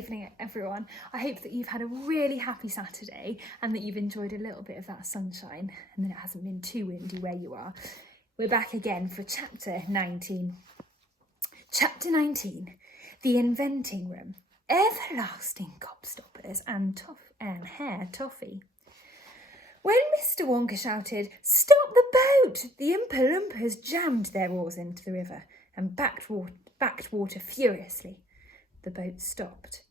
evening, everyone. I hope that you've had a really happy Saturday and that you've enjoyed a little bit of that sunshine and that it hasn't been too windy where you are. We're back again for chapter 19. Chapter 19, The Inventing Room, Everlasting Gobstoppers and Hair Toffee. When Mr. Wonka shouted, "Stop the boat!" the Oompa Loompas jammed their oars into the river and backed water furiously. The boat stopped.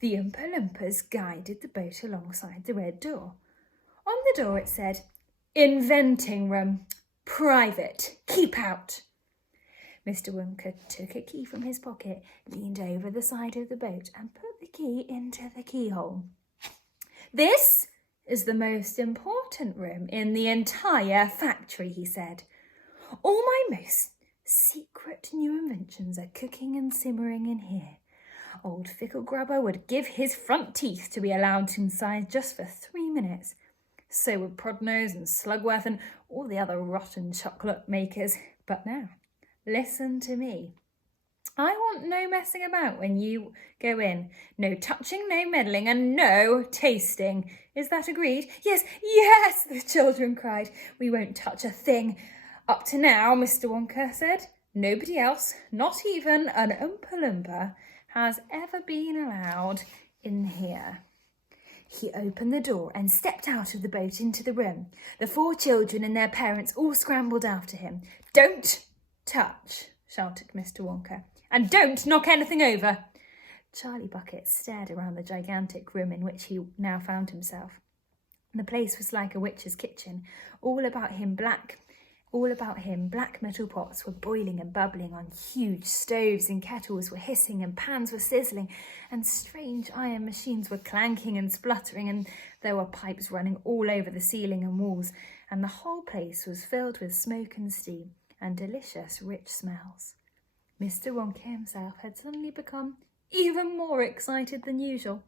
The Oompa Loompas guided the boat alongside the red door. On the door it said, "Inventing Room, Private, Keep Out." Mr. Wonka took a key from his pocket, leaned over the side of the boat and put the key into the keyhole. "This is the most important room in the entire factory," he said. "All my most secret new inventions are cooking and simmering in here. Old Fickle Grubber would give his front teeth to be allowed inside just for 3 minutes. So would Prodnose and Slugworth and all the other rotten chocolate makers. But now, listen to me. I want no messing about when you go in. No touching, no meddling, and no tasting. Is that agreed?" "Yes, yes," the children cried. "We won't touch a thing." "Up to now," Mr. Wonka said, "nobody else, not even an Oompa Loompa, has ever been allowed in here." He opened the door and stepped out of the boat into the room. The 4 children and their parents all scrambled after him. "Don't touch," shouted Mr. Wonka. "And don't knock anything over." Charlie Bucket stared around the gigantic room in which he now found himself. The place was like a witch's kitchen. All about him, black metal pots were boiling and bubbling on huge stoves, and kettles were hissing and pans were sizzling, and strange iron machines were clanking and spluttering, and there were pipes running all over the ceiling and walls, and the whole place was filled with smoke and steam and delicious, rich smells. Mr. Wonka himself had suddenly become even more excited than usual,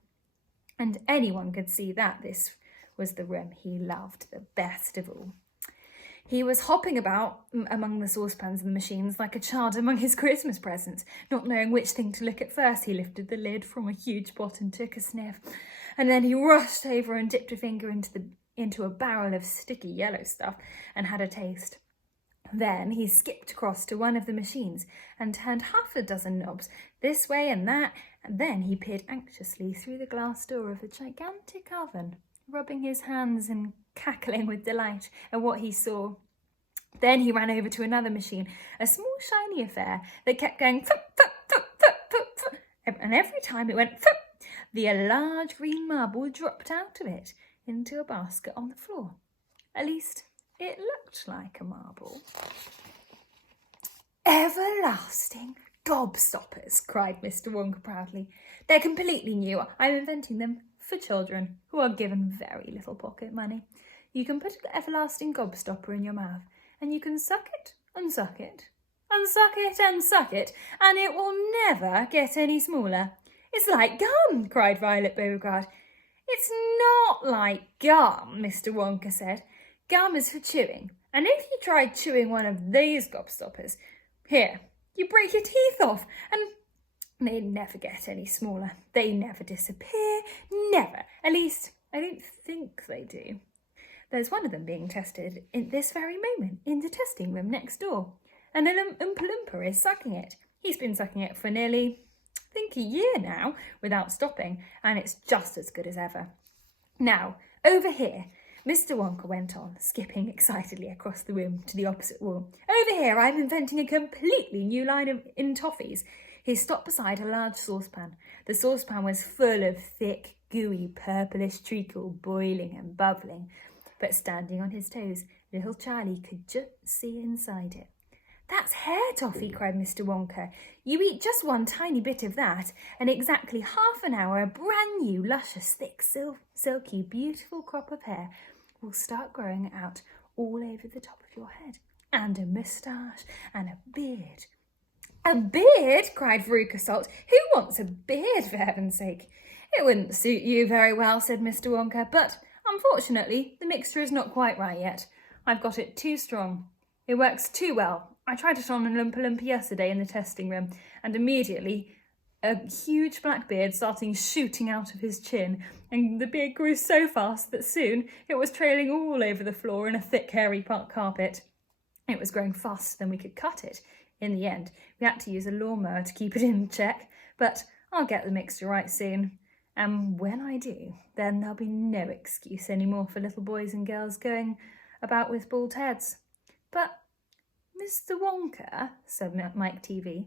and anyone could see that this was the room he loved the best of all. He was hopping about among the saucepans and the machines like a child among his Christmas presents. Not knowing which thing to look at first, he lifted the lid from a huge pot and took a sniff, and then he rushed over and dipped a finger into a barrel of sticky yellow stuff and had a taste. Then he skipped across to one of the machines and turned half a dozen knobs this way and that, and then he peered anxiously through the glass door of the gigantic oven, rubbing his hands and cackling with delight at what he saw. Then he ran over to another machine, a small shiny affair that kept going thup, thup, thup, thup, thup, thup, and every time it went thup, a large green marble dropped out of it into a basket on the floor. At least, it looked like a marble. "Everlasting Gobstoppers," cried Mr. Wonka proudly. "They're completely new. I'm inventing them for children who are given very little pocket money. You can put an everlasting gobstopper in your mouth, and you can suck it and suck it and suck it and suck it, and it will never get any smaller." "It's like gum," cried Violet Beauregard. "It's not like gum," Mr. Wonka said. "Gum is for chewing, and if you tried chewing one of these gobstoppers, here, you break your teeth off, and they never get any smaller. They never disappear, never. At least, I don't think they do. There's one of them being tested in this very moment in the testing room next door, and an Oompa Loompa is sucking it. He's been sucking it for nearly, I think, a year now without stopping, and it's just as good as ever. Now, over here," Mr. Wonka went on, skipping excitedly across the room to the opposite wall. "Over here, I'm inventing a completely new line in toffees." He stopped beside a large saucepan. The saucepan was full of thick, gooey, purplish treacle, boiling and bubbling. But standing on his toes, little Charlie could just see inside it. "That's hair toffee," cried Mr. Wonka. "You eat just one tiny bit of that, and exactly half an hour, a brand new, luscious, thick, silky, beautiful crop of hair will start growing out all over the top of your head, and a moustache and a beard." "A beard?" cried Veruca Salt. "Who wants a beard, for heaven's sake?" "It wouldn't suit you very well," said Mr. Wonka, "but unfortunately the mixture is not quite right yet. I've got it too strong. It works too well. I tried it on an Oompa Loompa yesterday in the testing room, and immediately a huge black beard starting shooting out of his chin, and the beard grew so fast that soon it was trailing all over the floor in a thick hairy carpet. It was growing faster than we could cut it. In the end, we had to use a lawnmower to keep it in check, but I'll get the mixture right soon. And when I do, then there'll be no excuse anymore for little boys and girls going about with bald heads. But, Mr. Wonka, said Mike TV,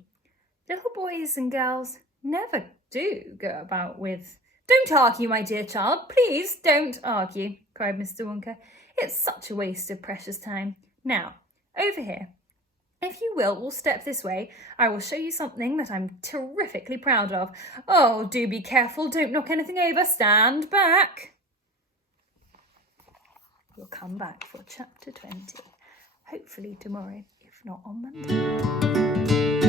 little boys and girls never do go about with... Don't argue, my dear child. Please don't argue, cried Mr. Wonka. It's such a waste of precious time. Now, over here. If you will, we'll step this way. I will show you something that I'm terrifically proud of. Oh, do be careful. Don't knock anything over. Stand back. We'll come back for chapter 20. Hopefully tomorrow, if not on Monday.